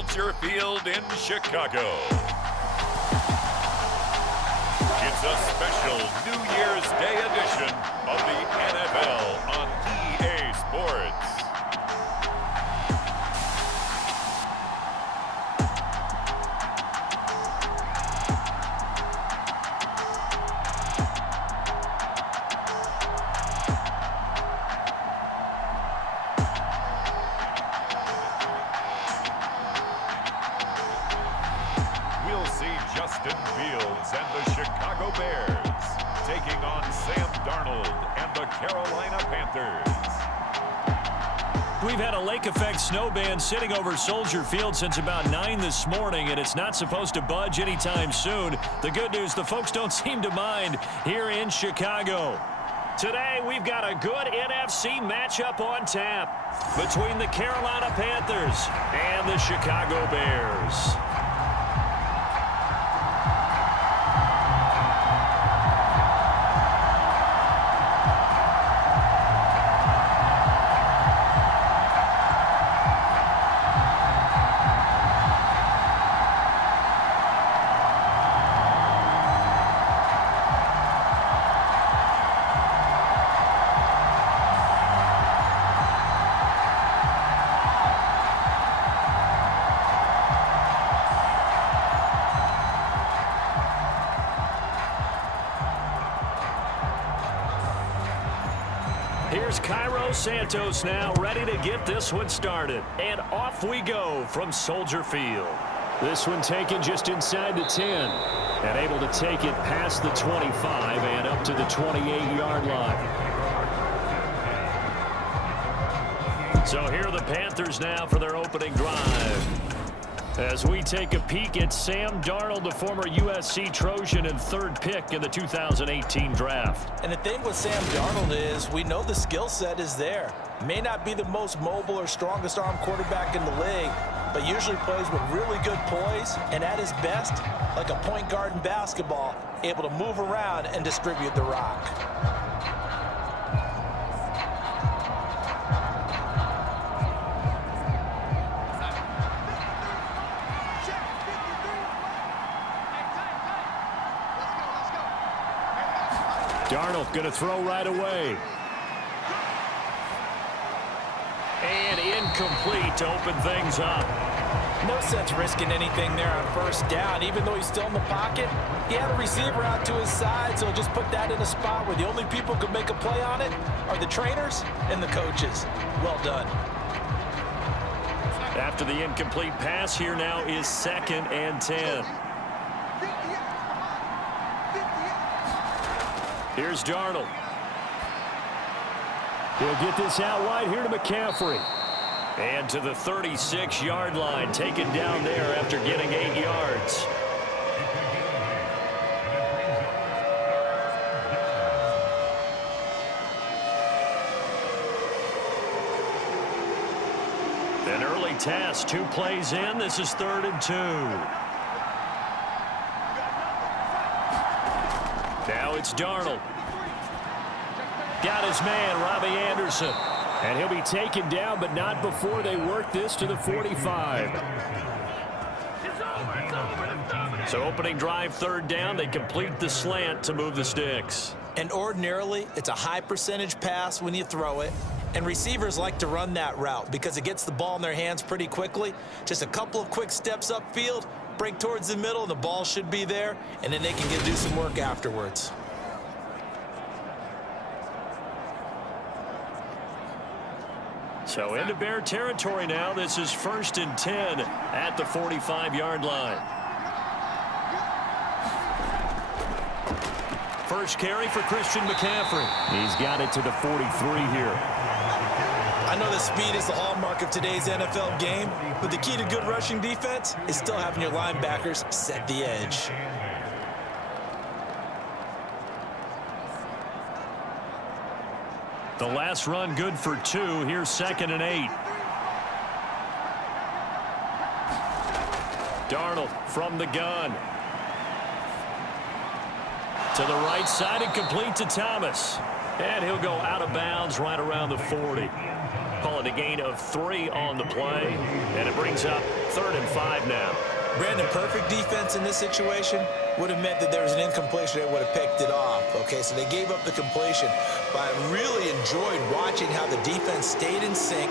Soldier Field in Chicago. It's a special New Year's Day edition of the NFL on EA Sports. We'll see Justin Fields and the Chicago Bears taking on Sam Darnold and the Carolina Panthers. We've had a lake effect snow band sitting over Soldier Field since about 9 this morning, and it's not supposed to budge anytime soon. The good news, the folks don't seem to mind here in Chicago. Today, we've got a good NFC matchup on tap between the Carolina Panthers and the Chicago Bears. Here's Cairo Santos now, ready to get this one started. And off we go from Soldier Field. This one taken just inside the 10. And able to take it past the 25 and up to the 28-yard line. So here are the Panthers now for their opening drive. As we take a peek at Sam Darnold, the former USC Trojan and third pick in the 2018 draft. And the thing with Sam Darnold is we know the skill set is there. May not be the most mobile or strongest arm quarterback in the league, but usually plays with really good poise and at his best, like a point guard in basketball, able to move around and distribute the rock. Darnold going to throw right away. And incomplete to open things up. No sense risking anything there on first down. Even though he's still in the pocket, he had a receiver out to his side, so just put that in a spot where the only people who can make a play on it are the trainers and the coaches. Well done. After the incomplete pass, here now is 2nd and 10. Here's Darnold. He'll get this out wide here to McCaffrey. And to the 36-yard line, taken down there after getting 8 yards. An early task, 2 plays in. This is 3rd and 2. Now it's Darnold. Got his man, Robbie Anderson. And he'll be taken down, but not before they work this to the 45. So opening drive, 3rd down. They complete the slant to move the sticks. And ordinarily, it's a high percentage pass when you throw it. And receivers like to run that route because it gets the ball in their hands pretty quickly. Just a couple of quick steps upfield, break towards the middle, and the ball should be there. And then they can do some work afterwards. So into Bear territory now. This is 1st and 10 at the 45-yard line. First carry for Christian McCaffrey. He's got it to the 43 here. I know that speed is the hallmark of today's NFL game, but the key to good rushing defense is still having your linebackers set the edge. The last run good for 2. Here's 2nd and 8. Darnold from the gun. To the right side and complete to Thomas. And he'll go out of bounds right around the 40. Call it a gain of 3 on the play, and it brings up 3rd and 5 now. Brandon, perfect defense in this situation would have meant that there was an incompletion. They would have picked it off. Okay, so they gave up the completion. But I really enjoyed watching how the defense stayed in sync,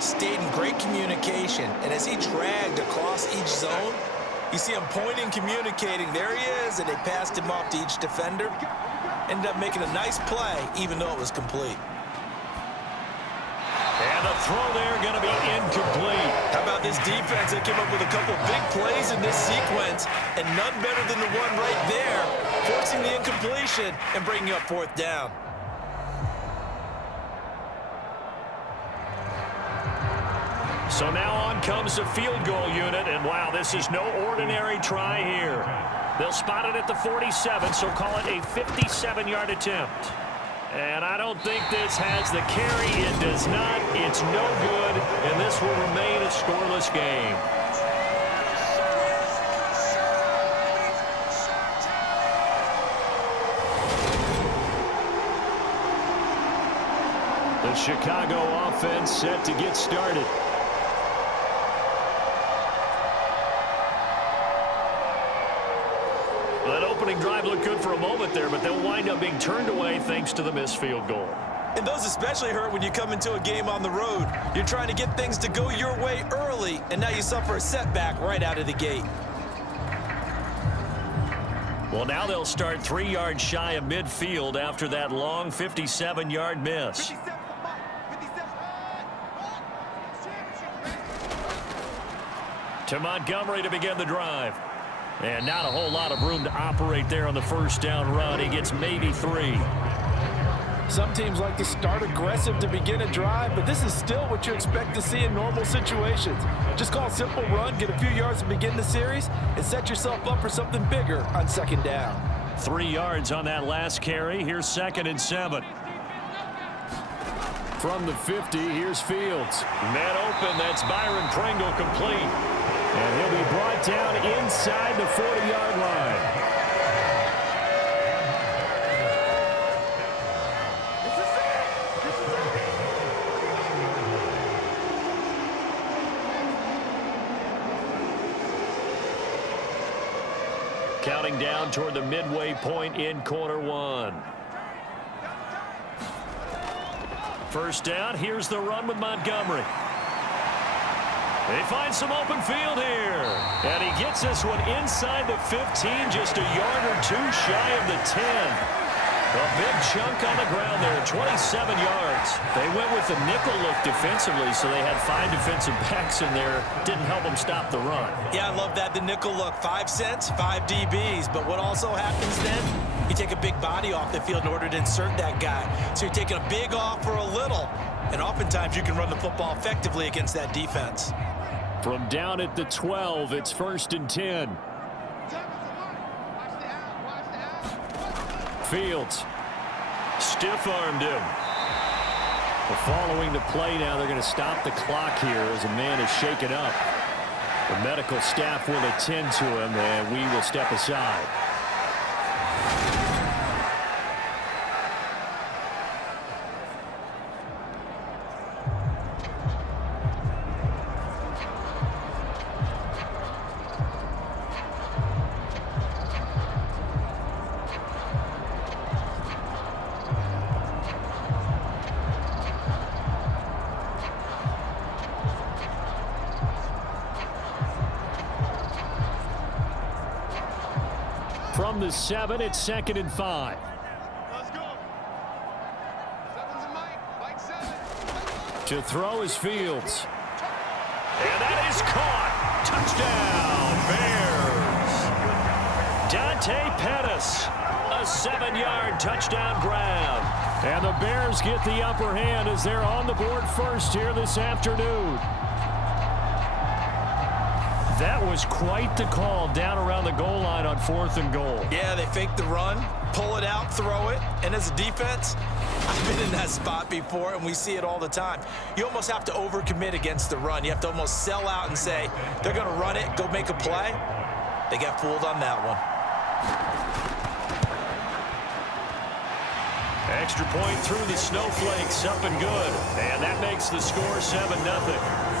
stayed in great communication. And as he dragged across each zone, you see him pointing, communicating. There he is, and they passed him off to each defender. Ended up making a nice play, even though it was complete. And the throw there going to be incomplete. How about this defense that came up with a couple big plays in this sequence, and none better than the one right there, forcing the incompletion and bringing up 4th down. So now on comes the field goal unit, and wow, this is no ordinary try here. They'll spot it at the 47, so call it a 57-yard attempt. And I don't think this has the carry. It does not. It's no good, and this will remain a scoreless game. The Chicago offense set to get started. That opening drive looked good for a moment there, but they'll wind up being turned away thanks to the missed field goal. And those especially hurt when you come into a game on the road. You're trying to get things to go your way early, and now you suffer a setback right out of the gate. Well, now they'll start 3 yards shy of midfield after that long 57-yard miss. To Montgomery to begin the drive. And not a whole lot of room to operate there on the first down run. He gets maybe 3. Some teams like to start aggressive to begin a drive, but this is still what you expect to see in normal situations. Just call a simple run, get a few yards to begin the series, and set yourself up for something bigger on 2nd down. 3 yards on that last carry. Here's 2nd and 7. From the 50, here's Fields. Net open, that's Byron Pringle complete. And he'll be brought down inside the 40-yard line. Counting down toward the midway point in quarter 1. First down, here's the run with Montgomery. They find some open field here. And he gets this one inside the 15, just a yard or 2 shy of the 10. A big chunk on the ground there, 27 yards. They went with the nickel look defensively, so they had 5 defensive backs in there. Didn't help them stop the run. Yeah, I love that, the nickel look. 5 cents, 5 DBs. But what also happens then, you take a big body off the field in order to insert that guy. So you're taking a big off for a little. And oftentimes you can run the football effectively against that defense. From down at the 12, it's 1st and 10. Fields stiff-armed him. Well, following the play now, they're going to stop the clock here as a man is shaken up. The medical staff will attend to him, and we will step aside. From the 7, it's 2nd and 5. Let's go. 7's a Mike 7. To throw is Fields. And that is caught. Touchdown, Bears. Dante Pettis. A 7-yard touchdown grab. And the Bears get the upper hand as they're on the board first here this afternoon. That was quite the call down around the goal line on 4th and goal. Yeah, they fake the run, pull it out, throw it. And as a defense, I've been in that spot before, and we see it all the time. You almost have to overcommit against the run. You have to almost sell out and say, they're going to run it, go make a play. They got fooled on that one. Extra point through the snowflakes, up and good. And that makes the score 7-0.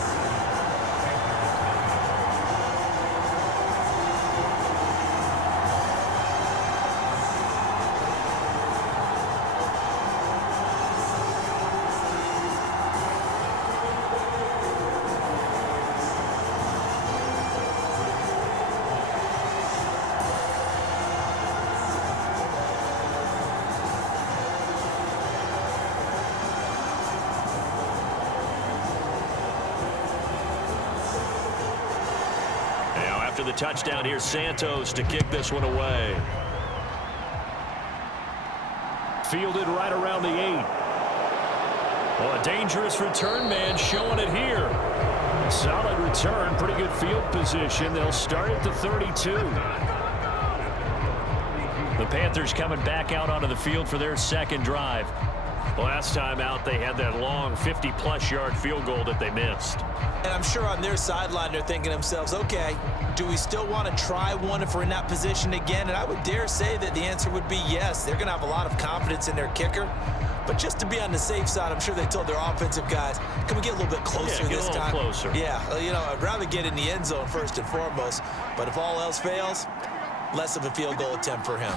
After the touchdown, here's Santos to kick this one away. Fielded right around the 8. Well, a dangerous return man showing it here. Solid return, pretty good field position. They'll start at the 32. The Panthers coming back out onto the field for their second drive. Last time out, they had that long 50-plus yard field goal that they missed. And I'm sure on their sideline they're thinking to themselves, okay, do we still want to try one if we're in that position again? And I would dare say that the answer would be yes. They're going to have a lot of confidence in their kicker. But just to be on the safe side, I'm sure they told their offensive guys, can we get a little bit closer this time? Get a little closer. Yeah, you know, I'd rather get in the end zone first and foremost. But if all else fails, less of a field goal attempt for him.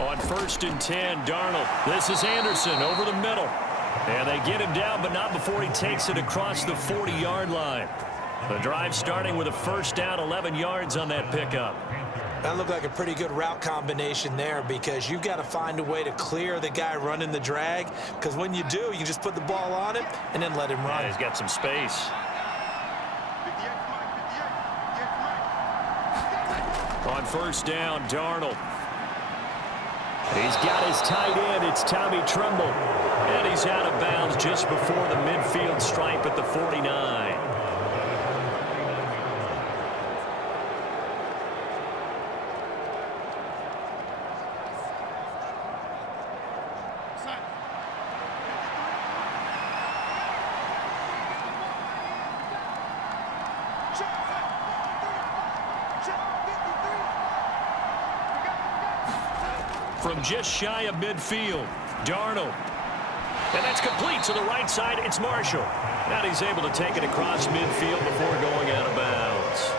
On 1st and 10, Darnold. This is Anderson over the middle. And they get him down, but not before he takes it across the 40-yard line. The drive starting with a first down, 11 yards on that pickup. That looked like a pretty good route combination there because you've got to find a way to clear the guy running the drag. Because when you do, you just put the ball on him and then let him run. Yeah, he's got some space. On 1st down, Darnold. He's got his tight end. It's Tommy Tremble. And he's out of bounds just before the midfield stripe at the 49. From just shy of midfield, Darnold. And that's complete to the right side. It's Marshall. And he's able to take it across midfield before going out of bounds.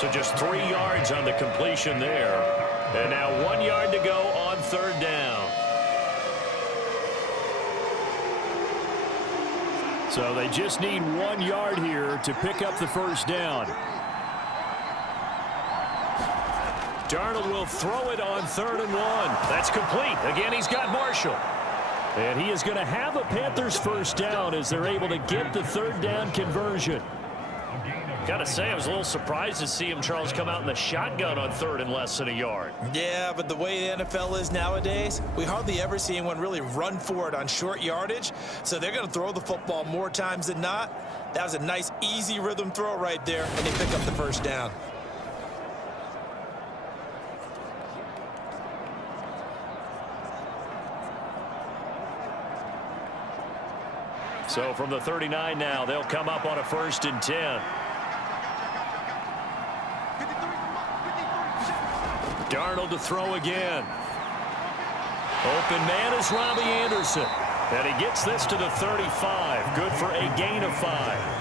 So just 3 yards on the completion there. And now 1 yard to go on 3rd down. So they just need 1 yard here to pick up the first down. Darnold will throw it on 3rd and 1. That's complete. Again, he's got Marshall. And he is going to have a Panthers first down as they're able to get the 3rd down conversion. Got to say, I was a little surprised to see him, Charles, come out in the shotgun on 3rd and less than a yard. Yeah, but the way the NFL is nowadays, we hardly ever see anyone really run for it on short yardage. So they're going to throw the football more times than not. That was a nice, easy rhythm throw right there, and they pick up the first down. So from the 39 now, they'll come up on a 1st and 10. Darnold to throw again. Open man is Robbie Anderson. And he gets this to the 35. Good for a gain of 5.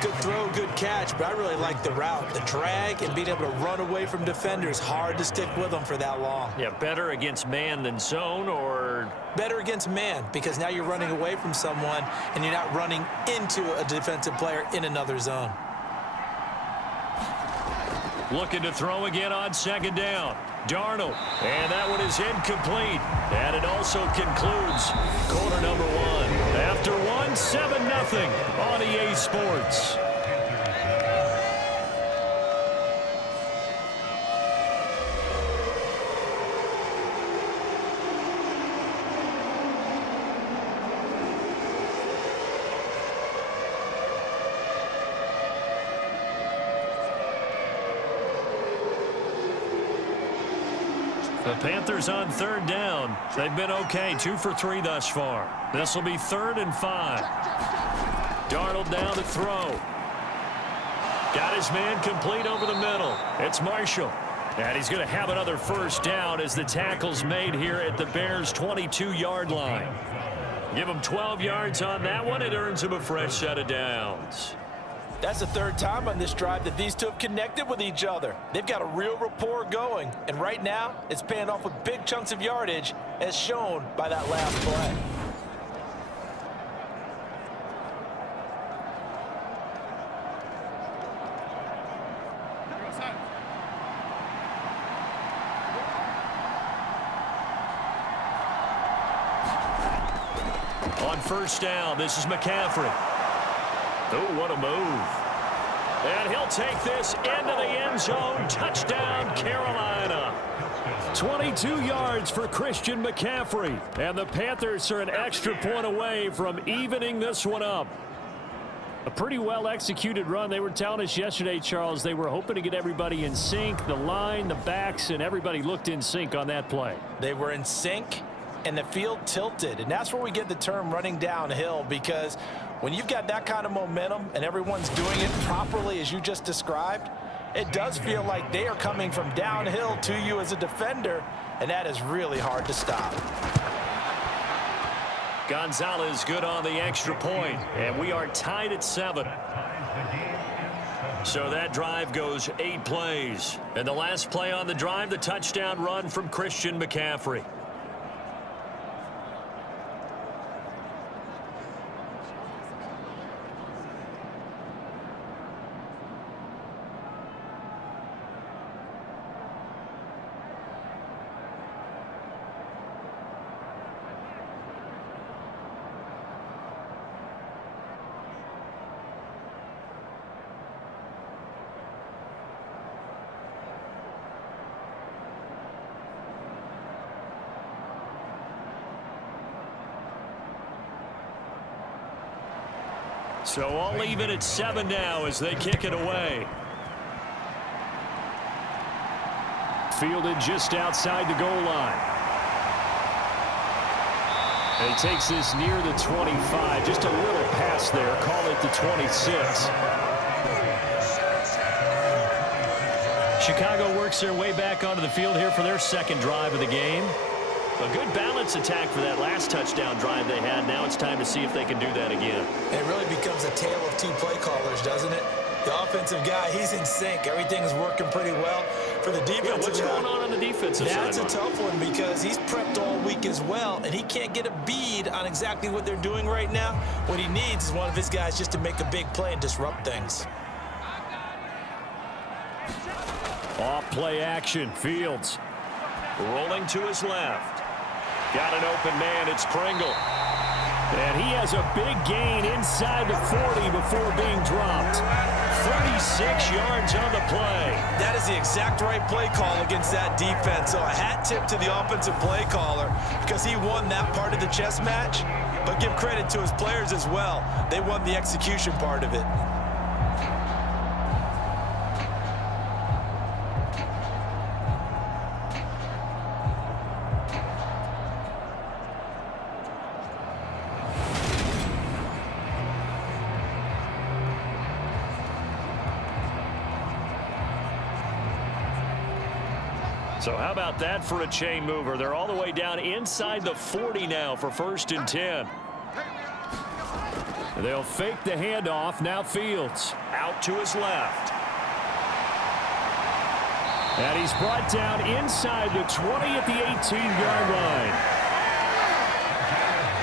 Good throw, good catch, but I really like the route. The drag and being able to run away from defenders. Hard to stick with them for that long. Yeah, better against man than zone, or? Better against man, because now you're running away from someone and you're not running into a defensive player in another zone. Looking to throw again on 2nd down. Darnold, and that one is incomplete. And it also concludes quarter number 1. After 1, 7-0 on EA Sports. The Panthers on 3rd down. They've been okay, 2 for 3 thus far. This will be 3rd and 5. Darnold down to throw. Got his man complete over the middle. It's Marshall. And he's going to have another first down as the tackle's made here at the Bears' 22-yard line. Give him 12 yards on that one. It earns him a fresh set of downs. That's the third time on this drive that these two have connected with each other. They've got a real rapport going, and right now it's paying off with big chunks of yardage as shown by that last play. On first down, this is McCaffrey. Oh, what a move. And he'll take this into the end zone. Touchdown, Carolina. 22 yards for Christian McCaffrey. And the Panthers are an extra point away from evening this one up. A pretty well-executed run. They were telling us yesterday, Charles, they were hoping to get everybody in sync. The line, the backs, and everybody looked in sync on that play. They were in sync, and the field tilted. And that's where we get the term running downhill, because when you've got that kind of momentum and everyone's doing it properly as you just described, it does feel like they are coming from downhill to you as a defender, and that is really hard to stop. Gonzalez good on the extra point, and we are tied at 7. So that drive goes 8 plays. And the last play on the drive, the touchdown run from Christian McCaffrey. So I'll leave it at 7 now as they kick it away. Fielded just outside the goal line. And he takes this near the 25. Just a little pass there. Call it the 26. Chicago works their way back onto the field here for their second drive of the game. A good balance attack for that last touchdown drive they had. Now it's time to see if they can do that again. It really becomes a tale of two play callers, doesn't it? The offensive guy, he's in sync. Everything's working pretty well. For the defensive guy, what's going on the defensive side? That's a tough one because he's prepped all week as well, and he can't get a bead on exactly what they're doing right now. What he needs is one of his guys just to make a big play and disrupt things. Off play action. Fields rolling to his left. Got an open man. It's Pringle. And he has a big gain inside the 40 before being dropped. 36 yards on the play. That is the exact right play call against that defense. So a hat tip to the offensive play caller because he won that part of the chess match. But give credit to his players as well. They won the execution part of it. So how about that for a chain mover? They're all the way down inside the 40 now for 1st and 10. They'll fake the handoff. Now Fields out to his left. And he's brought down inside the 20 at the 18-yard line.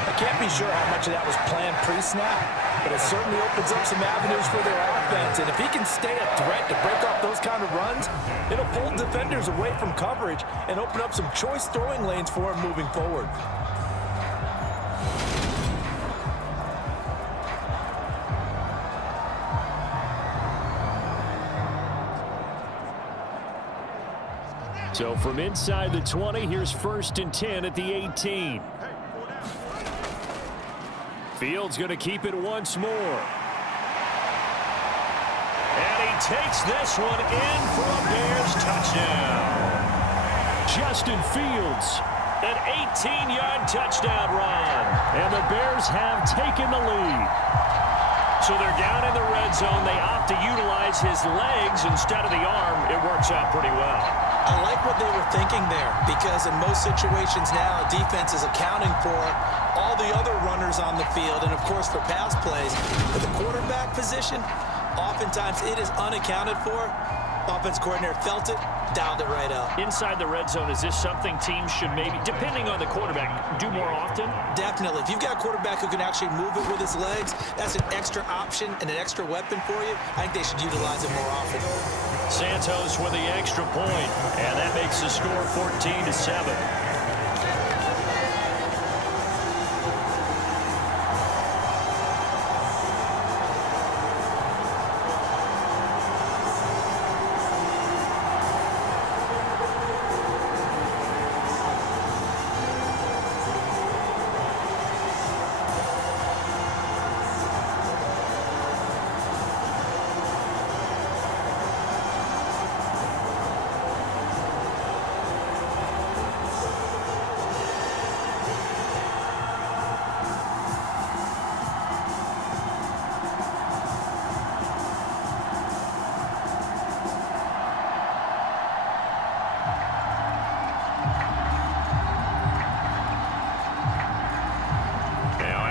I can't be sure how much of that was planned pre-snap, but it certainly opens up some avenues for their offense. And if he can stay a threat to break off those kind of runs, it'll pull defenders away from coverage and open up some choice throwing lanes for him moving forward. So from inside the 20, here's 1st and 10 at the 18. Fields going to keep it once more. And he takes this one in for a Bears touchdown. Justin Fields, an 18-yard touchdown run. And the Bears have taken the lead. So they're down in the red zone. They opt to utilize his legs instead of the arm. It works out pretty well. I like what they were thinking there because in most situations now, defense is accounting for all the other runners on the field and, of course, for pass plays. But the quarterback position, oftentimes it is unaccounted for. Offense coordinator felt it, dialed it right up. Inside the red zone, is this something teams should maybe, depending on the quarterback, do more often? Definitely. If you've got a quarterback who can actually move it with his legs, that's an extra option and an extra weapon for you. I think they should utilize it more often. Santos with the extra point, and that makes the score 14-7.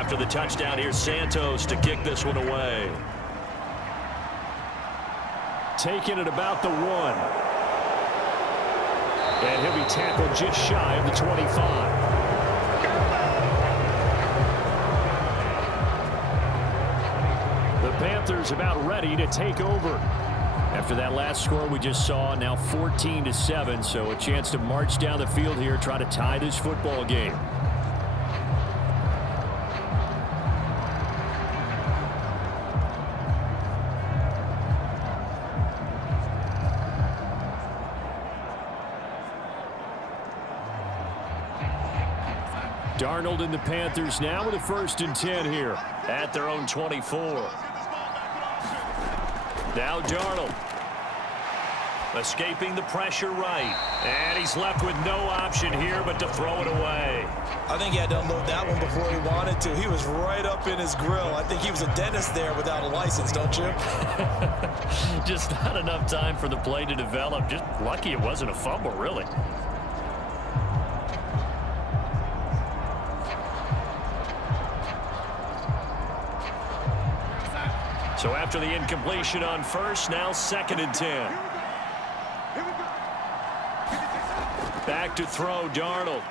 After the touchdown, here's Santos to kick this one away. Taking it about the 1. And he'll be tackled just shy of the 25. The Panthers about ready to take over. After that last score we just saw, now 14-7, so a chance to march down the field here, try to tie this football game. Darnold and the Panthers now with a 1st and 10 here at their own 24. Now Darnold escaping the pressure right, and he's left with no option here but to throw it away. I think he had to unload that one before he wanted to. He was right up in his grill. I think he was a dentist there without a license, don't you? Just not enough time for the play to develop. Just lucky it wasn't a fumble, really. So after the incompletion on 1st, now 2nd and 10. Back to throw, Darnold.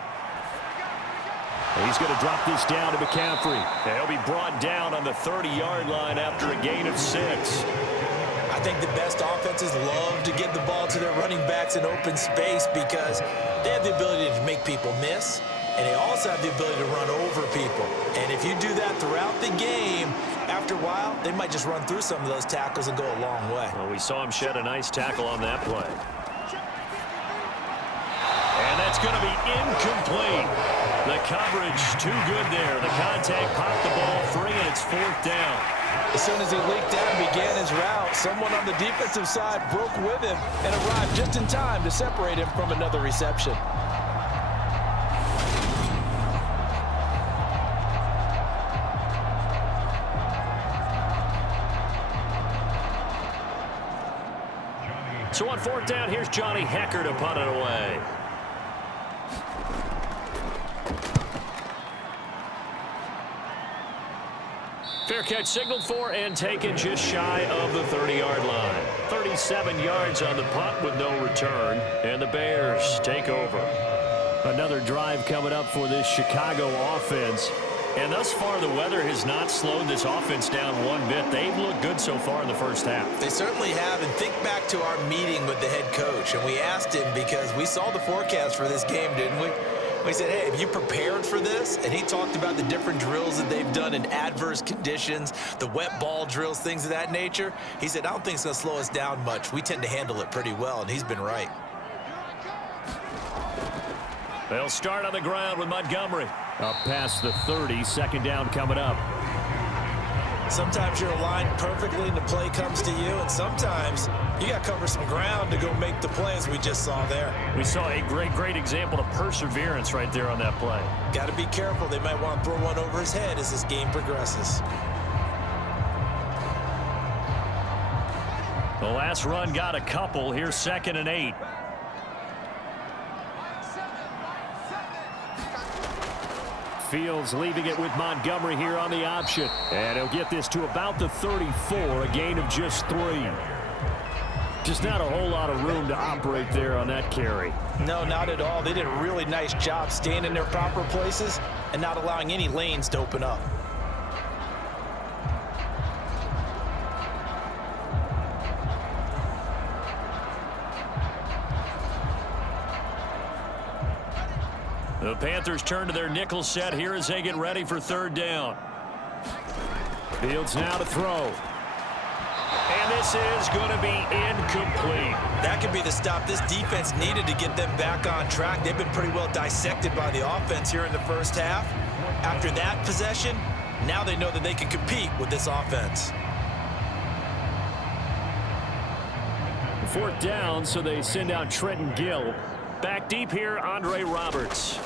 He's going to drop this down to McCaffrey. And he'll be brought down on the 30-yard line after a gain of 6. I think the best offenses love to get the ball to their running backs in open space because they have the ability to make people miss, and they also have the ability to run over people. And if you do that throughout the game, after a while, they might just run through some of those tackles and go a long way. Well, we saw him shed a nice tackle on that play. And that's going to be incomplete. The coverage too good there. The contact popped the ball free, and it's 4th down. As soon as he leaked out and began his route, someone on the defensive side broke with him and arrived just in time to separate him from another reception. So on 4th down, here's Johnny Hecker to punt it away. Fair catch signaled for and taken just shy of the 30-yard line. 37 yards on the punt with no return, and the Bears take over. Another drive coming up for this Chicago offense. And thus far, the weather has not slowed this offense down one bit. They've looked good so far in the first half. They certainly have. And think back to our meeting with the head coach. And we asked him because we saw the forecast for this game, didn't we? We said, hey, have you prepared for this? And he talked about the different drills that they've done in adverse conditions, the wet ball drills, things of that nature. He said, I don't think it's going to slow us down much. We tend to handle it pretty well, and he's been right. They'll start on the ground with Montgomery. Up past the 30, 2nd down coming up. Sometimes you're aligned perfectly and the play comes to you, and sometimes you got to cover some ground to go make the play, as we just saw there. We saw a great example of perseverance right there on that play. Got to be careful. They might want to throw one over his head as this game progresses. The last run got a couple. Here's 2nd and 8. Fields leaving it with Montgomery here on the option. And he'll get this to about the 34, a gain of just 3. Just not a whole lot of room to operate there on that carry. No, not at all. They did a really nice job staying in their proper places and not allowing any lanes to open up. The Panthers turn to their nickel set here as they get ready for 3rd down. Fields now to throw. And this is going to be incomplete. That could be the stop this defense needed to get them back on track. They've been pretty well dissected by the offense here in the first half. After that possession, now they know that they can compete with this offense. 4th down, so they send out Trenton Gill. Back deep here, Andre Roberts.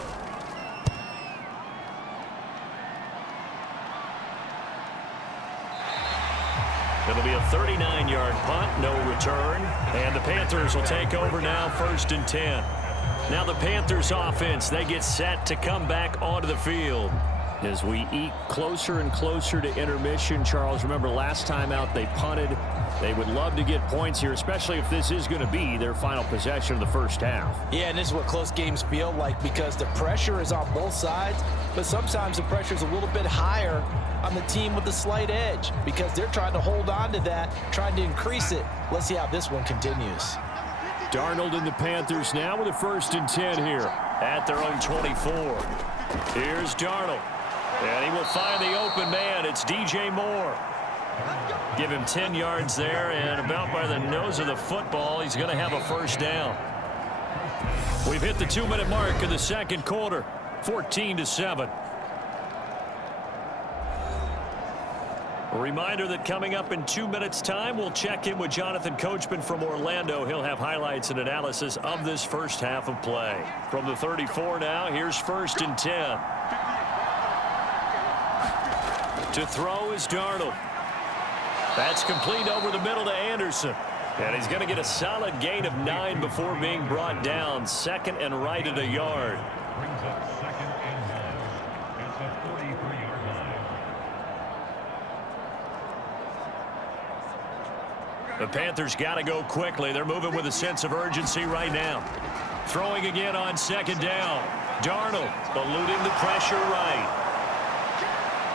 It'll be a 39-yard punt, no return. And the Panthers will take over now, 1st and 10. Now the Panthers offense, they get set to come back onto the field. As we eke closer and closer to intermission, Charles, remember last time out they punted. They would love to get points here, especially if this is going to be their final possession of the first half. Yeah, and this is what close games feel like because the pressure is on both sides, but sometimes the pressure is a little bit higher on the team with the slight edge because they're trying to hold on to that, trying to increase it. Let's see how this one continues. Darnold and the Panthers now with a 1st and 10 here at their own 24. Here's Darnold. And he will find the open man. It's DJ Moore. Give him 10 yards there, and about by the nose of the football, he's going to have a 1st down. We've hit the 2-minute mark of the 2nd quarter, 14-7. A reminder that coming up in 2 minutes' time, we'll check in with Jonathan Coachman from Orlando. He'll have highlights and analysis of this first half of play. From the 34 now, here's 1st and 10. To throw is Darnold. That's complete over the middle to Anderson. And he's going to get a solid gain of 9 before being brought down. 2nd and right at a yard. Brings up 2nd and 10 at the 43-yard line. The Panthers got to go quickly. They're moving with a sense of urgency right now. Throwing again on 2nd down. Darnold eluding the pressure right.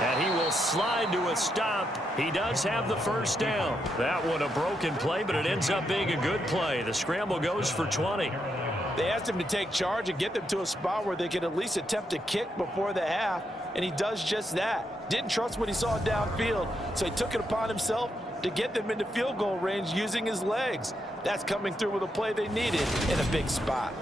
And he will slide to a stop. He does have the 1st down. That one a broken play, but it ends up being a good play. The scramble goes for 20. They asked him to take charge and get them to a spot where they could at least attempt a kick before the half, and he does just that. Didn't trust what he saw downfield, so he took it upon himself to get them into field goal range using his legs. That's coming through with a play they needed in a big spot.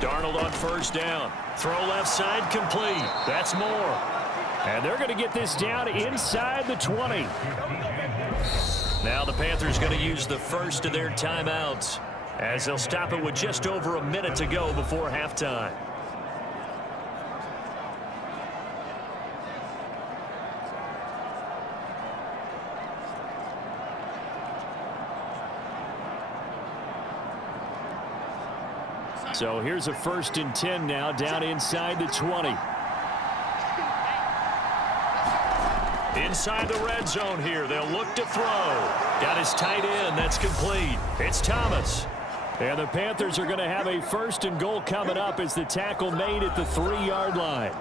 Darnold on 1st down. Throw left side complete. That's Moore. And they're going to get this down inside the 20. Now the Panthers going to use the 1st of their timeouts as they'll stop it with just over a minute to go before halftime. So here's a 1st and 10 now down inside the 20. Inside the red zone here. They'll look to throw. Got his tight end. That's complete. It's Thomas. And the Panthers are going to have a 1st and goal coming up as the tackle made at the 3-yard line.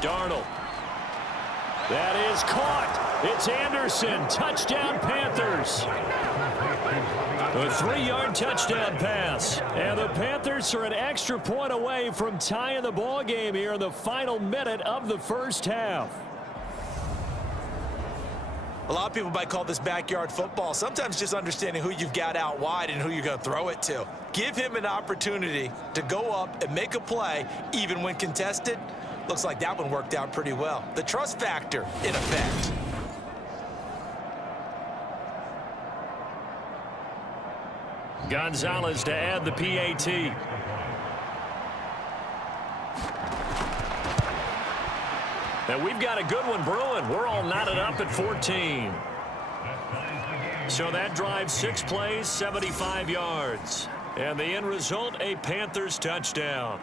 Darnold. That is caught. It's Anderson. Touchdown, Panthers. A 3-yard touchdown pass. And the Panthers are an extra point away from tying the ball game here in the final minute of the first half. A lot of people might call this backyard football. Sometimes just understanding who you've got out wide and who you're going to throw it to. Give him an opportunity to go up and make a play, even when contested. Looks like that one worked out pretty well. The trust factor in effect. Gonzalez to add the PAT. And we've got a good one brewing. We're all knotted up at 14. So that drive, 6 plays, 75 yards. And the end result, a Panthers touchdown.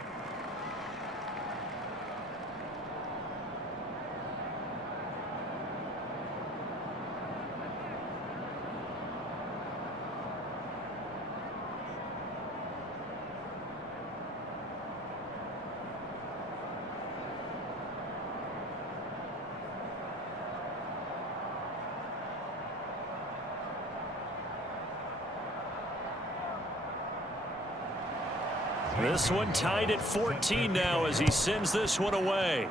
This one tied at 14 now as he sends this one away.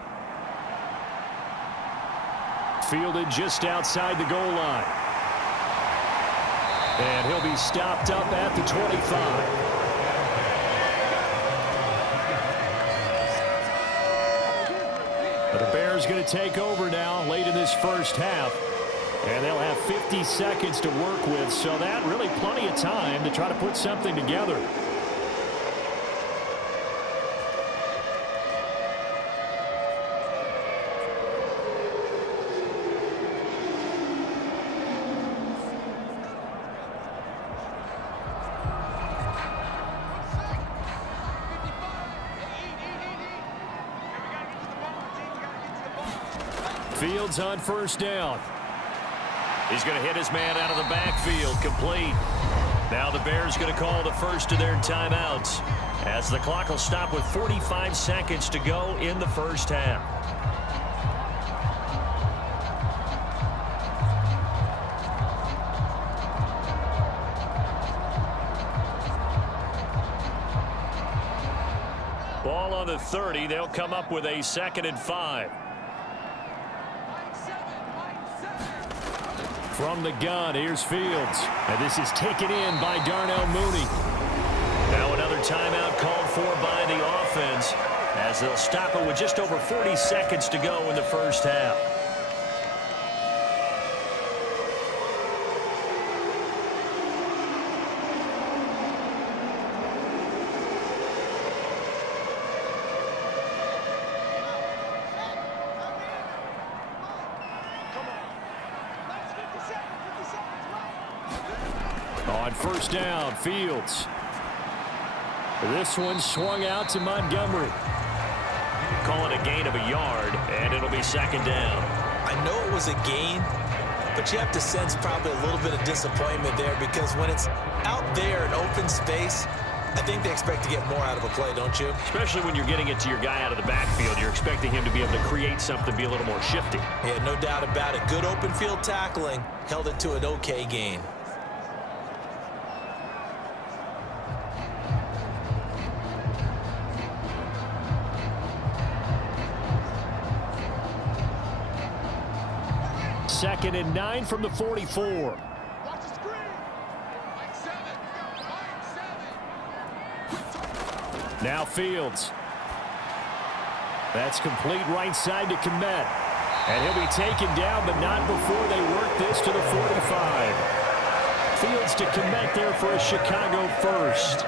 Fielded just outside the goal line. And he'll be stopped up at the 25. But the Bears going to take over now late in this first half. And they'll have 50 seconds to work with, so that really plenty of time to try to put something together. Fields on first down. He's going to hit his man out of the backfield, complete. Now the Bears going to call the first of their timeouts as the clock will stop with 45 seconds to go in the first half. Ball on the 30. They'll come up with a 2nd and 5. From the gun, here's Fields. And this is taken in by Darnell Mooney. Now another timeout called for by the offense as they'll stop it with just over 40 seconds to go in the first half. On first down, Fields. This one swung out to Montgomery. Call it a gain of a yard, and it'll be 2nd down. I know it was a gain, but you have to sense probably a little bit of disappointment there because when it's out there in open space, I think they expect to get more out of a play, don't you? Especially when you're getting it to your guy out of the backfield. You're expecting him to be able to create something, be a little more shifty. Yeah, no doubt about it. Good open field tackling held it to an okay gain. Second and 9 from the 44. Watch the screen. Mike 7. Now Fields. That's complete right side to Kmet. And he'll be taken down, but not before they work this to the 45. Fields to Kmet there for a Chicago first.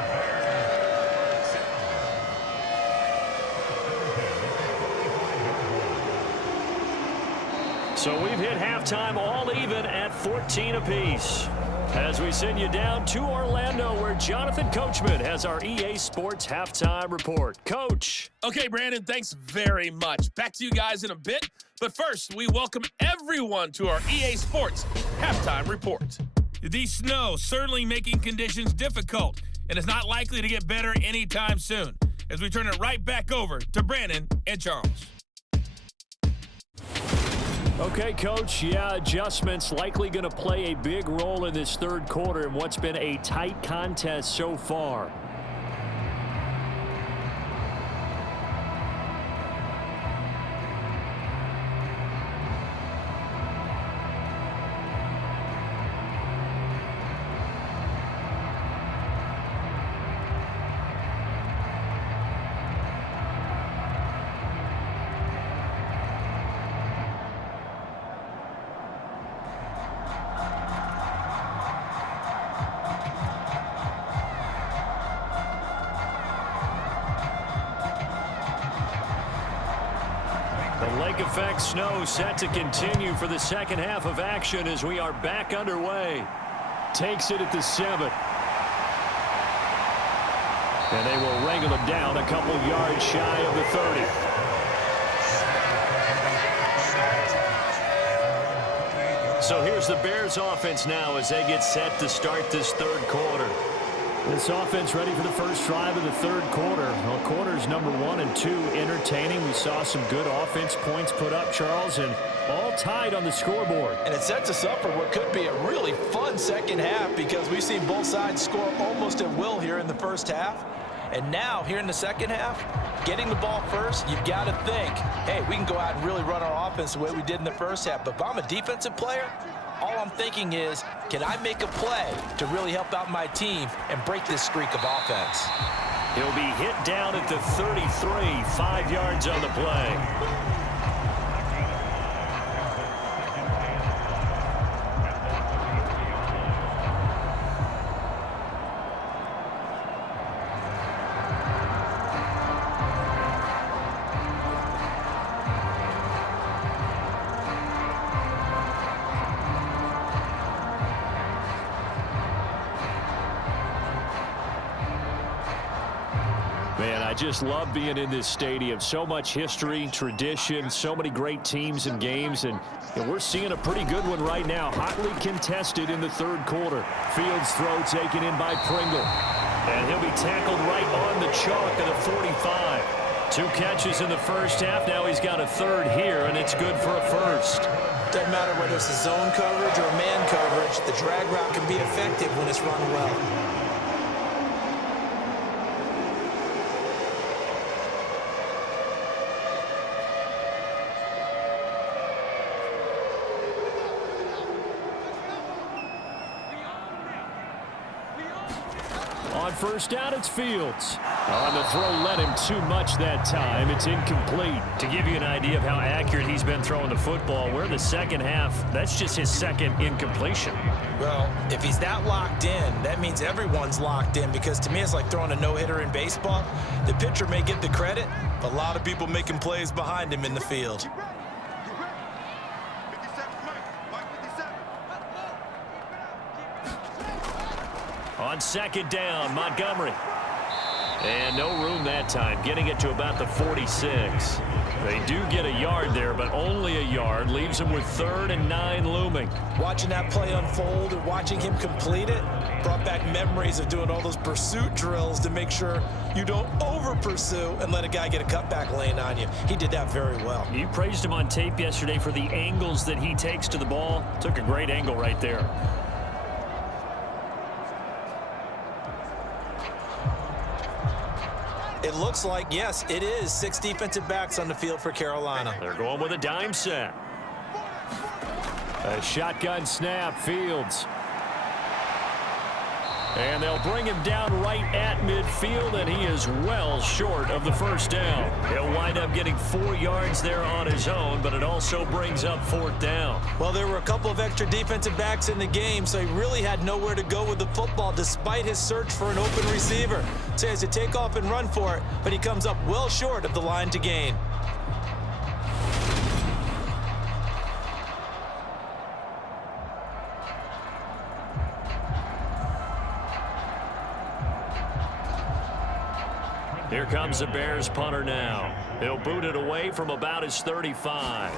So we've hit halftime all even at 14 apiece. As we send you down to Orlando, where Jonathan Coachman has our EA Sports Halftime Report. Coach. Okay, Brandon, thanks very much. Back to you guys in a bit. But first, we welcome everyone to our EA Sports Halftime Report. The snow certainly making conditions difficult, and it's not likely to get better anytime soon. As we turn it right back over to Brandon and Charles. Okay, Coach, yeah, adjustments likely going to play a big role in this third quarter in what's been a tight contest so far. lake effect snow set to continue for the second half of action as we are back underway. Takes it at the 7. And they will wrangle him down a couple yards shy of the 30. So here's the Bears offense now as they get set to start this third quarter. This offense ready for the first drive of the third quarter. Well, quarters number 1 and 2 entertaining. We saw some good offense points put up, Charles, and all tied on the scoreboard. And it sets us up for what could be a really fun second half because we've seen both sides score almost at will here in the first half. And now, here in the second half, getting the ball first, you've got to think, hey, we can go out and really run our offense the way we did in the first half. But if I'm a defensive player, all I'm thinking is, can I make a play to really help out my team and break this streak of offense? He'll be hit down at the 33, 5 yards on the play. Man, I just love being in this stadium. So much history, tradition, so many great teams and games, and we're seeing a pretty good one right now. Hotly contested in the third quarter. Fields throw taken in by Pringle. And he'll be tackled right on the chalk of the 45. 2 catches in the first half. Now he's got a third here, and it's good for a first. Doesn't matter whether it's a zone coverage or man coverage, the drag route can be effective when it's run well. On first down, it's Fields. On the throw, led him too much that time. It's incomplete. To give you an idea of how accurate he's been throwing the football, we're in the second half. That's just his second incompletion. Well, if he's that locked in, that means everyone's locked in because to me it's like throwing a no-hitter in baseball. The pitcher may get the credit, but a lot of people making plays behind him in the field. On second down, Montgomery. And no room that time, getting it to about the 46. They do get a yard there, but only a yard. Leaves them with 3rd and 9 looming. Watching that play unfold and watching him complete it brought back memories of doing all those pursuit drills to make sure you don't over-pursue and let a guy get a cutback lane on you. He did that very well. You praised him on tape yesterday for the angles that he takes to the ball. Took a great angle right there. It looks like, yes, it is 6 defensive backs on the field for Carolina. They're going with a dime set. A shotgun snap, Fields. And they'll bring him down right at midfield, and he is well short of the first down. He'll wind up getting 4 yards there on his own, but it also brings up 4th down. Well, there were a couple of extra defensive backs in the game, so he really had nowhere to go with the football despite his search for an open receiver. So he has to take off and run for it, but he comes up well short of the line to gain. Here comes the Bears punter now. He'll boot it away from about his 35.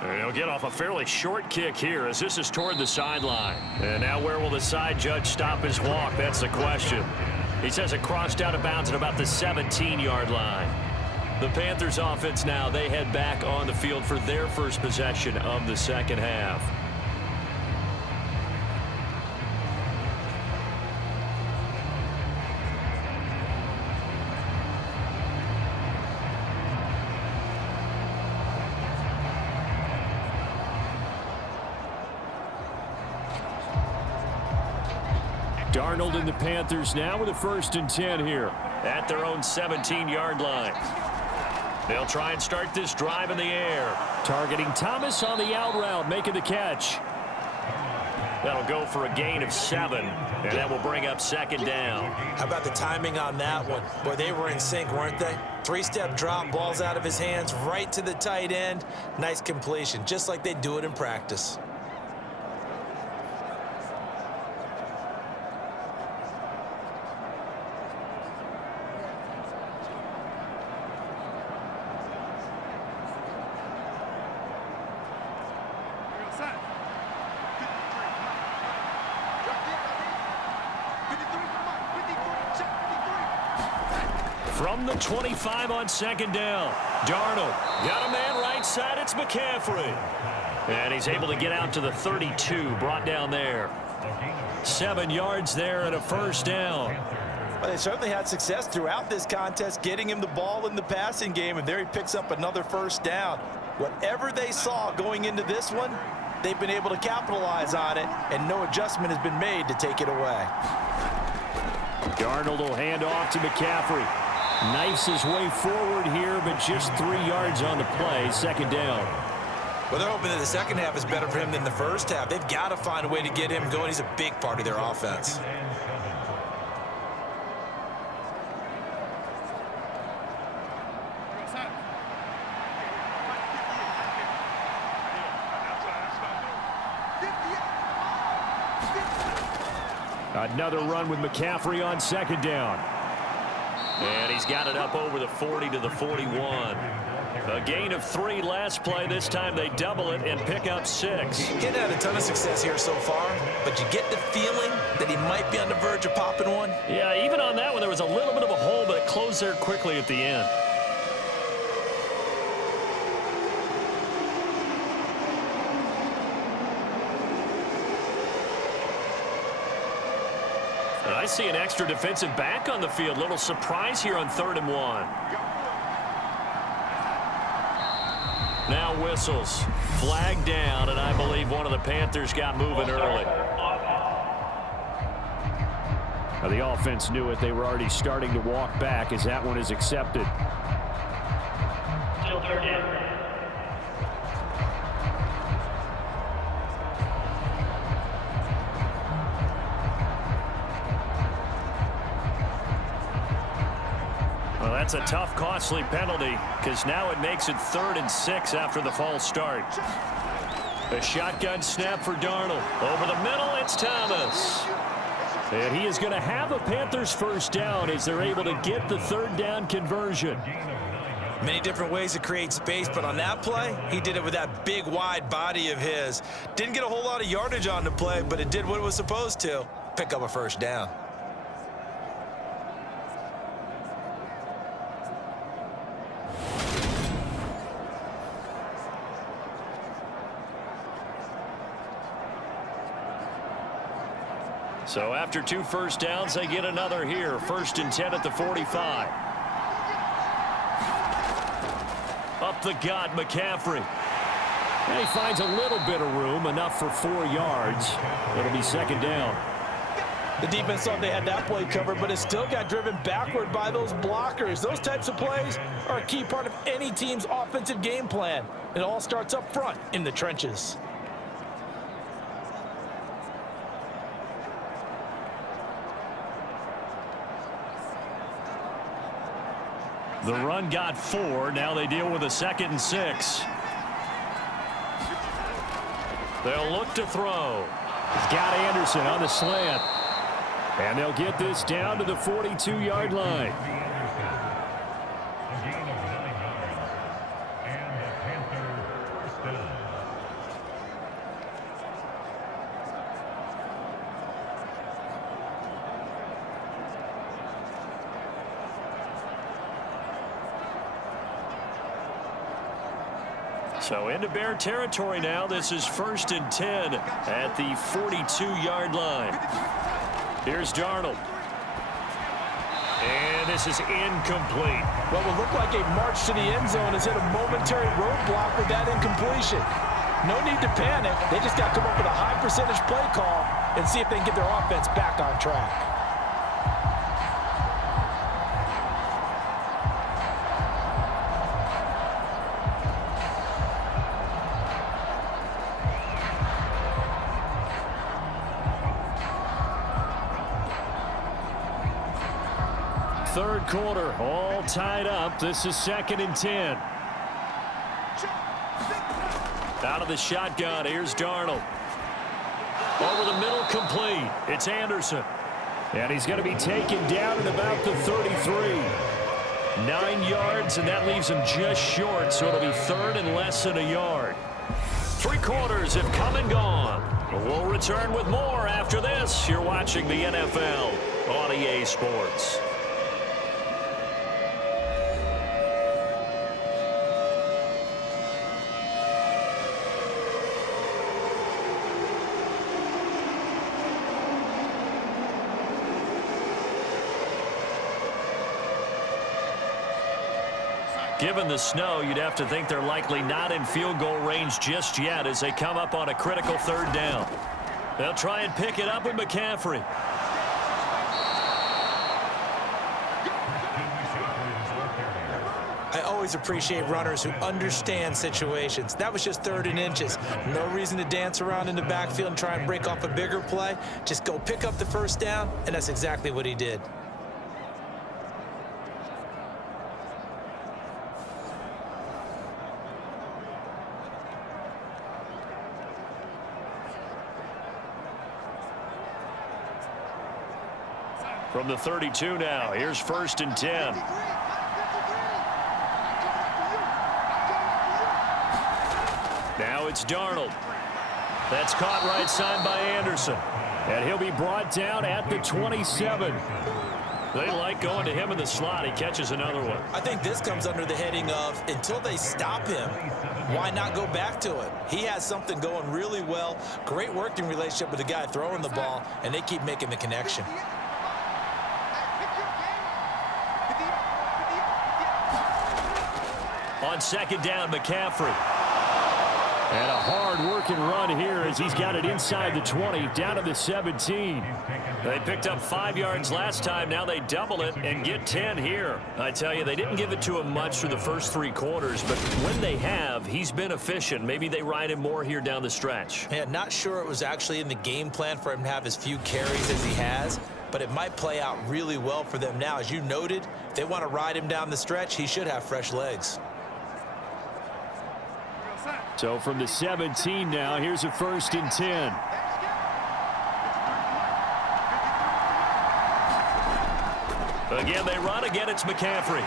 And he'll get off a fairly short kick here as this is toward the sideline. And now where will the side judge stop his walk? That's the question. He says it crossed out of bounds at about the 17-yard line. The Panthers offense now, they head back on the field for their first possession of the second half. Darnold and the Panthers now with a 1st and 10 here at their own 17-yard line. They'll try and start this drive in the air. Targeting Thomas on the out route, making the catch. That'll go for a gain of 7, and that will bring up second down. How about the timing on that one? Boy, they were in sync, weren't they? 3-step drop, balls out of his hands, right to the tight end. Nice completion, just like they do it in practice. From the 25 on second down, Darnold got a man right side. It's McCaffrey. And he's able to get out to the 32, brought down there. 7 yards there and a first down. Well, they certainly had success throughout this contest, getting him the ball in the passing game, and there he picks up another first down. Whatever they saw going into this one, they've been able to capitalize on it, and no adjustment has been made to take it away. Darnold will hand off to McCaffrey. Knifes his way forward here, but just 3 yards on the play. Second down. Well, they're hoping that the second half is better for him than the first half. They've got to find a way to get him going. He's a big part of their offense. Another run with McCaffrey on second down. And he's got it up over the 40 to the 41. A gain of 3 last play. This time they double it and pick up 6. He's had a ton of success here so far, but you get the feeling that he might be on the verge of popping one. Yeah, even on that one, there was a little bit of a hole, but it closed there quickly at the end. I see an extra defensive back on the field. Little surprise here on 3rd and 1. Now whistles. Flag down, and I believe one of the Panthers got moving early. Now the offense knew it. They were already starting to walk back as that one is accepted. Still 3rd down. That's a tough, costly penalty because now it makes it 3rd and 6 after the false start. A shotgun snap for Darnold. Over the middle, it's Thomas. And he is going to have a Panthers first down as they're able to get the 3rd down conversion. Many different ways to create space, but on that play, he did it with that big, wide body of his. Didn't get a whole lot of yardage on the play, but it did what it was supposed to. Pick up a first down. So after 2 first downs, they get another here. 1st and 10 at the 45. Up the gut, McCaffrey. And he finds a little bit of room, enough for 4 yards. It'll be second down. The defense thought they had that play covered, but it still got driven backward by those blockers. Those types of plays are a key part of any team's offensive game plan. It all starts up front in the trenches. The run got 4. Now they deal with a 2nd and 6. They'll look to throw. He's got Anderson on the slant. And they'll get this down to the 42-yard line. So into Bear territory now. This is 1st and 10 at the 42-yard line. Here's Darnold. And this is incomplete. What will look like a march to the end zone has hit a momentary roadblock with that incompletion. No need to panic. They just got to come up with a high percentage play call and see if they can get their offense back on track. third quarter, all tied up. This is 2nd and 10. Out of the shotgun, here's Darnold. Over the middle, complete. It's Anderson. And he's going to be taken down at about the 33. 9 yards, and that leaves him just short, so it'll be 3rd and less than a yard. 3 quarters have come and gone. We'll return with more after this. You're watching the NFL on EA Sports. Given the snow, you'd have to think they're likely not in field goal range just yet as they come up on a critical 3rd down. They'll try and pick it up with McCaffrey. I always appreciate runners who understand situations. That was just 3rd and inches. No reason to dance around in the backfield and try and break off a bigger play. Just go pick up the 1st down, and that's exactly what he did. From the 32 now, here's 1st and 10. Now it's Darnold. That's caught right side by Anderson. And he'll be brought down at the 27. They like going to him in the slot. He catches another one. I think this comes under the heading of until they stop him, why not go back to it? He has something going really well. Great working relationship with the guy throwing the ball, and they keep making the connection. On 2nd down, McCaffrey. And a hard-working run here as he's got it inside the 20, down to the 17. They picked up 5 yards last time. Now they double it and get 10 here. I tell you, they didn't give it to him much through the first 3 quarters, but when they have, he's been efficient. Maybe they ride him more here down the stretch. Yeah, not sure it was actually in the game plan for him to have as few carries as he has, but it might play out really well for them now. As you noted, if they want to ride him down the stretch, he should have fresh legs. So from the 17 now, here's a 1st and 10. Again, they run. Again, it's McCaffrey.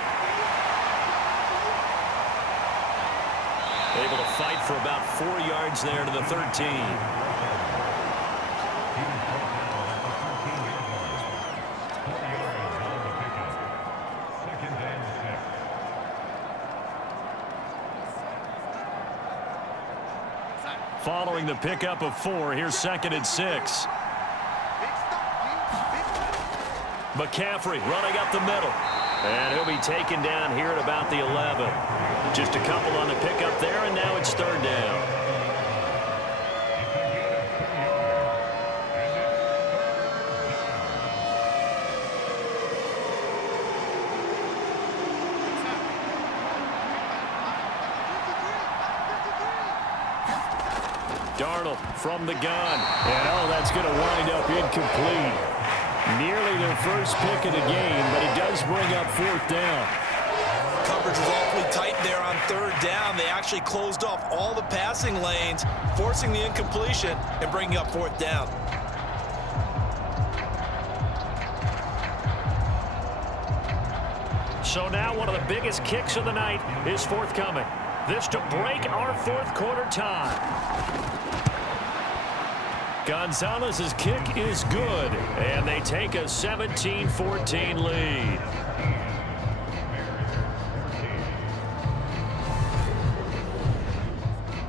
Able to fight for about 4 yards there to the 13. Following the pickup of 4, here's 2nd and 6. McCaffrey running up the middle. And he'll be taken down here at about the 11. Just a couple on the pickup there, and now it's 3rd down. Darnold from the gun. And, oh, that's going to wind up incomplete. Nearly their first pick of the game, but it does bring up 4th down. Coverage was awfully tight there on 3rd down. They actually closed off all the passing lanes, forcing the incompletion and bringing up 4th down. So now one of the biggest kicks of the night is forthcoming. This to break our 4th quarter tie. Gonzalez's kick is good, and they take a 17-14 lead.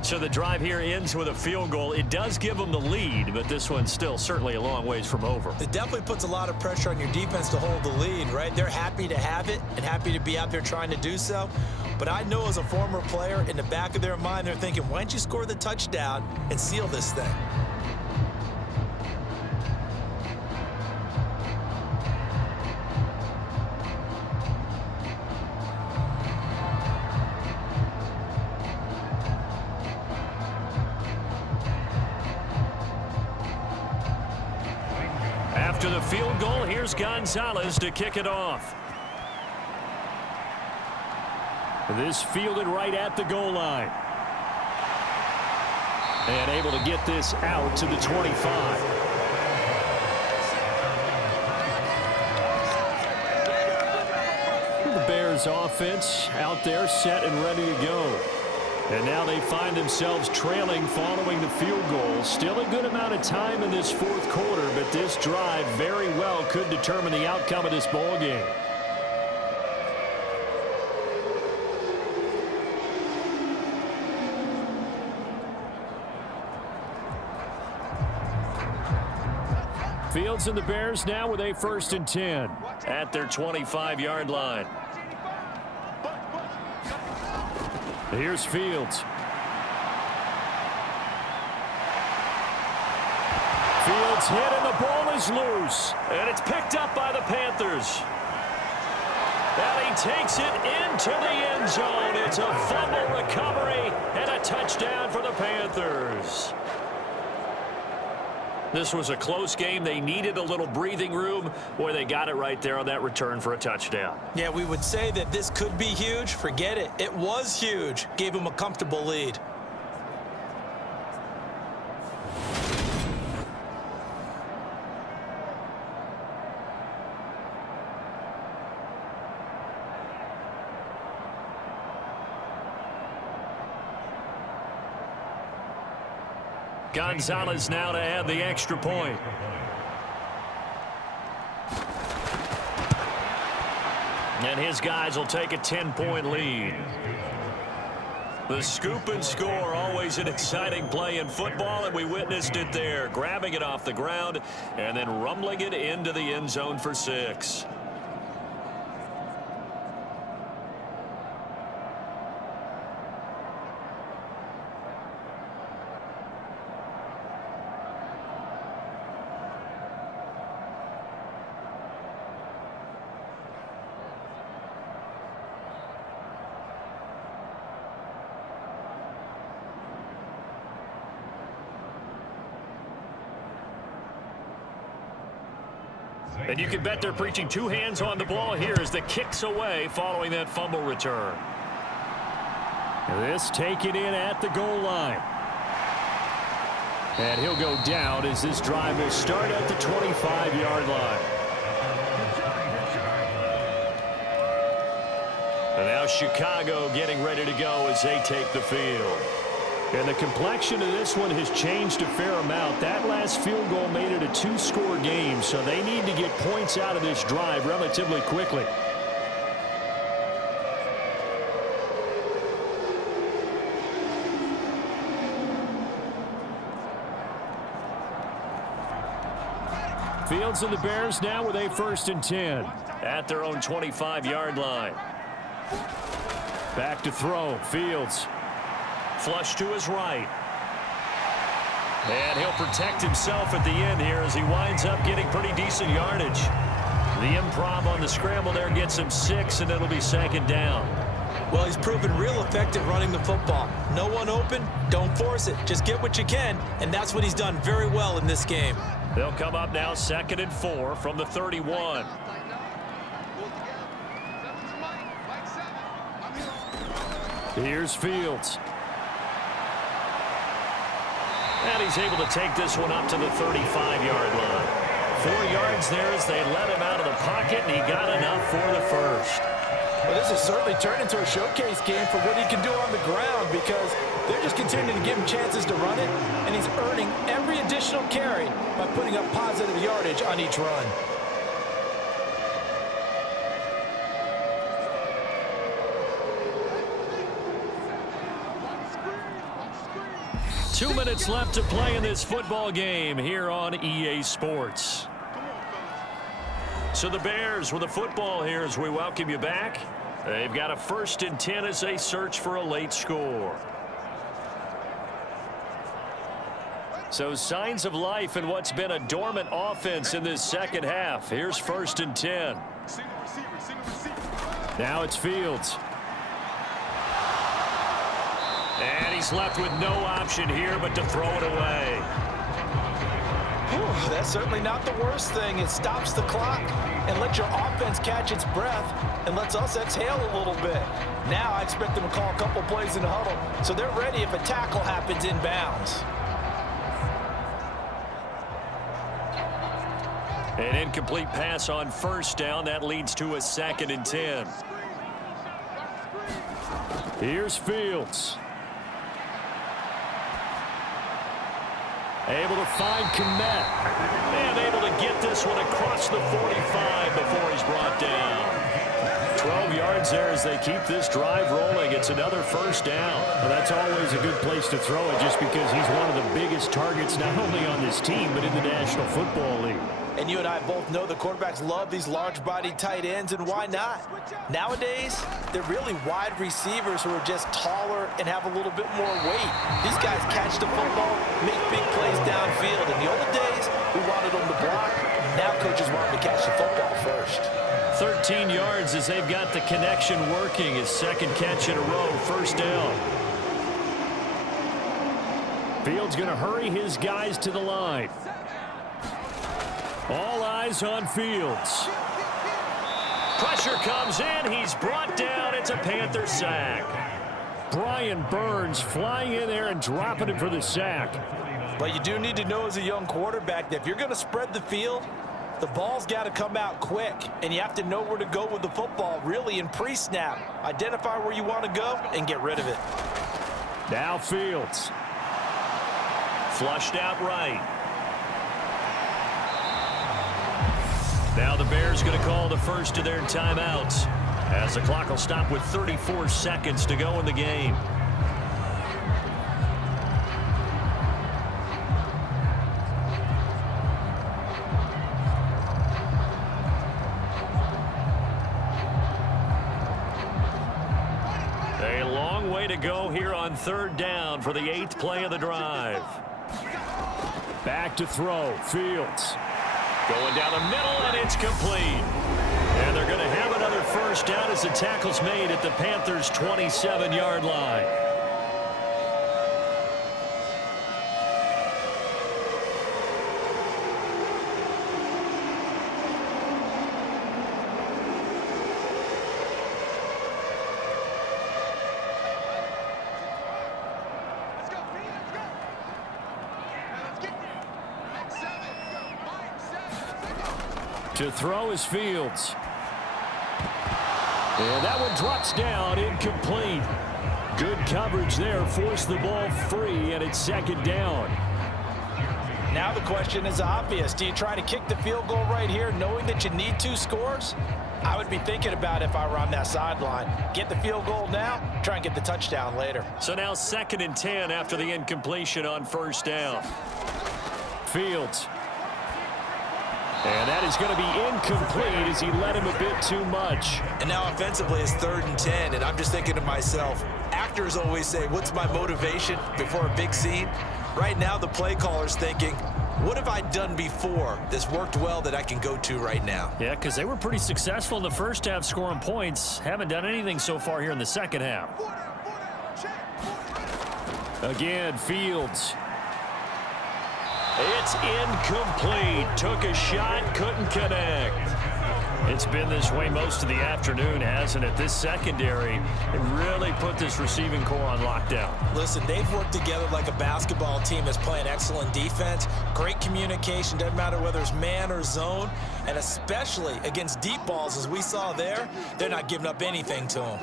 So the drive here ends with a field goal. It does give them the lead, but this one's still certainly a long ways from over. It definitely puts a lot of pressure on your defense to hold the lead, right? They're happy to have it and happy to be out there trying to do so. But I know as a former player, in the back of their mind, they're thinking, why don't you score the touchdown and seal this thing? After the field goal, here's Gonzalez to kick it off. This fielded right at the goal line. And able to get this out to the 25. The Bears offense out there set and ready to go. And now they find themselves trailing following the field goal. Still a good amount of time in this fourth quarter, but this drive very well could determine the outcome of this ball game. Fields and the Bears now with a 1st and 10 at their 25-yard line. Here's Fields. Fields hit and the ball is loose. And it's picked up by the Panthers. And he takes it into the end zone. It's a fumble recovery and a touchdown for the Panthers. This was a close game. They needed a little breathing room. Boy, they got it right there on that return for a touchdown. Yeah, we would say that this could be huge. Forget it. It was huge. Gave him a comfortable lead. Gonzalez now to add the extra point. And his guys will take a 10-point lead. The scoop and score, always an exciting play in football, and we witnessed it there. Grabbing it off the ground and then rumbling it into the end zone for 6. And you can bet they're preaching 2 hands on the ball here as the kick's away following that fumble return. This taken in at the goal line. And he'll go down as this drive will start at the 25-yard line. And now Chicago getting ready to go as they take the field. And the complexion of this one has changed a fair amount. That last field goal made it a 2-score game, so they need to get points out of this drive relatively quickly. Fields and the Bears now with a 1st and 10 at their own 25-yard line. Back to throw. Fields. Flush to his right. And he'll protect himself at the end here as he winds up getting pretty decent yardage. The improv on the scramble there gets him 6, and it'll be 2nd down. Well, he's proven real effective running the football. No one open, don't force it. Just get what you can, and that's what he's done very well in this game. They'll come up now 2nd and 4 from the 31. Here's Fields. And he's able to take this one up to the 35-yard line. 4 yards there as they let him out of the pocket, and he got enough for the 1st. Well, this has certainly turned into a showcase game for what he can do on the ground because they're just continuing to give him chances to run it, and he's earning every additional carry by putting up positive yardage on each run. Two minutes left to play in this football game here on EA Sports. So the Bears with the football here as we welcome you back. They've got a 1st and 10 as they search for a late score. So signs of life in what's been a dormant offense in this second half. Here's 1st and 10. Now it's Fields. And he's left with no option here but to throw it away. Whew, that's certainly not the worst thing. It stops the clock and lets your offense catch its breath and lets us exhale a little bit. Now I expect them to call a couple plays in the huddle so they're ready if a tackle happens inbounds. An incomplete pass on first down. That leads to a 2nd and 10. Here's Fields. Able to find Kmet. And able to get this one across the 45 before he's brought down. 12 yards there as they keep this drive rolling. It's another first down. Well, that's always a good place to throw it just because he's one of the biggest targets not only on this team but in the National Football League. And you and I both know the quarterbacks love these large-bodied tight ends, and why not? Nowadays, they're really wide receivers who are just taller and have a little bit more weight. These guys catch the football, make big plays downfield. In the old days, we wanted them to block. Now coaches want them to catch the football first. 13 yards as they've got the connection working. His 2nd catch in a row, first down. Fields going to hurry his guys to the line. All eyes on Fields. Pressure comes in. He's brought down. It's a Panther sack. Brian Burns flying in there and dropping it for the sack. But you do need to know as a young quarterback that if you're going to spread the field, the ball's got to come out quick, and you have to know where to go with the football really in pre-snap. Identify where you want to go and get rid of it. Now Fields. Flushed out right. Now the Bears going to call the first of their timeouts as the clock will stop with 34 seconds to go in the game. A long way to go here on 3rd down for the 8th play of the drive. Back to throw. Fields. Going down the middle, and it's complete. And they're going to have another first down as the tackle's made at the Panthers' 27-yard line. Let's go, Pete, let's go. Now let's get there. Mike 7. Mike 7. To throw is Fields. And that one drops down, incomplete. Good coverage there, forced the ball free, and it's 2nd down. Now the question is obvious. Do you try to kick the field goal right here knowing that you need 2 scores? I would be thinking about if I were on that sideline. Get the field goal now, try and get the touchdown later. So now 2nd and 10 after the incompletion on first down. Fields. And that is going to be incomplete as he led him a bit too much. And now offensively it's 3rd and 10, and I'm just thinking to myself, actors always say, what's my motivation before a big scene? Right now the play caller's thinking, what have I done before that's worked well that I can go to right now? Yeah, because they were pretty successful in the first half scoring points. Haven't done anything so far here in the second half. Again, Fields. It's incomplete. Took a shot, couldn't connect. It's been this way most of the afternoon, hasn't it? This secondary really put this receiving core on lockdown. Listen, they've worked together like a basketball team that's playing excellent defense. Great communication, doesn't matter whether it's man or zone. And especially against deep balls, as we saw there, they're not giving up anything to them.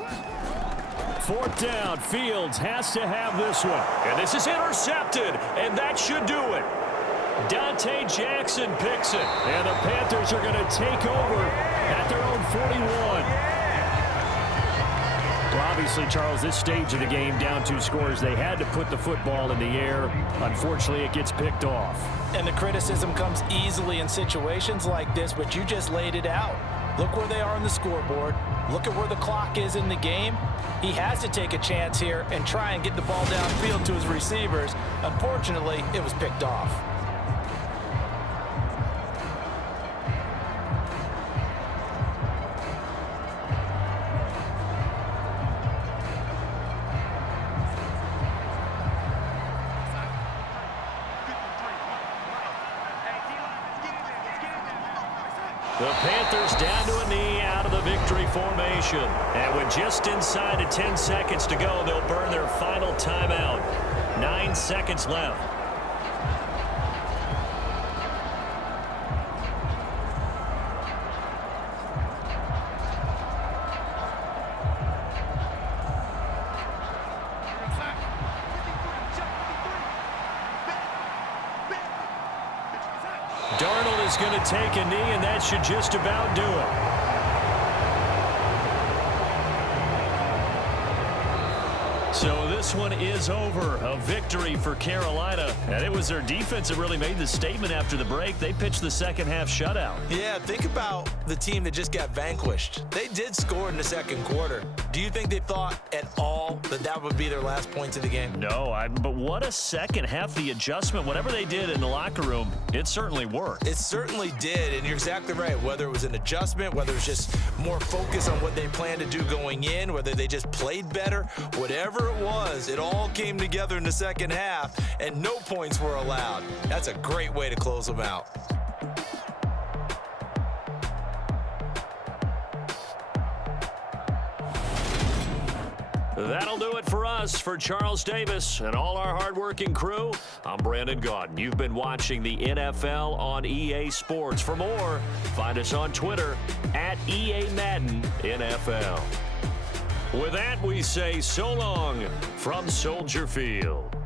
4th down, Fields has to have this one. And this is intercepted, and that should do it. Dante Jackson picks it. And the Panthers are going to take over at their own 41. Well, obviously, Charles, this stage of the game, down 2 scores, they had to put the football in the air. Unfortunately, it gets picked off. And the criticism comes easily in situations like this, but you just laid it out. Look where they are on the scoreboard. Look at where the clock is in the game. He has to take a chance here and try and get the ball downfield to his receivers. Unfortunately, it was picked off. The Panthers down to a knee out of the victory formation. And with just inside of 10 seconds to go, they'll burn their final timeout. 9 seconds left. Darnold is going to take a knee, and that should just about do it. So this one is over. A victory for Carolina. And it was their defense that really made the statement after the break. They pitched the second half shutout. Yeah, think about the team that just got vanquished. They did score in the second quarter. Do you think they thought at all that that would be their last points of the game? No, but what a second half. The adjustment, whatever they did in the locker room, it certainly worked. It certainly did, and you're exactly right. Whether it was an adjustment, whether it was just more focus on what they planned to do going in, whether they just played better, whatever it was, it all came together in the second half, and no points were allowed. That's a great way to close them out. That'll do it for us. For Charles Davis and all our hardworking crew, I'm Brandon Gaudin. You've been watching the NFL on EA Sports. For more, find us on Twitter at EA Madden NFL. With that, we say so long from Soldier Field.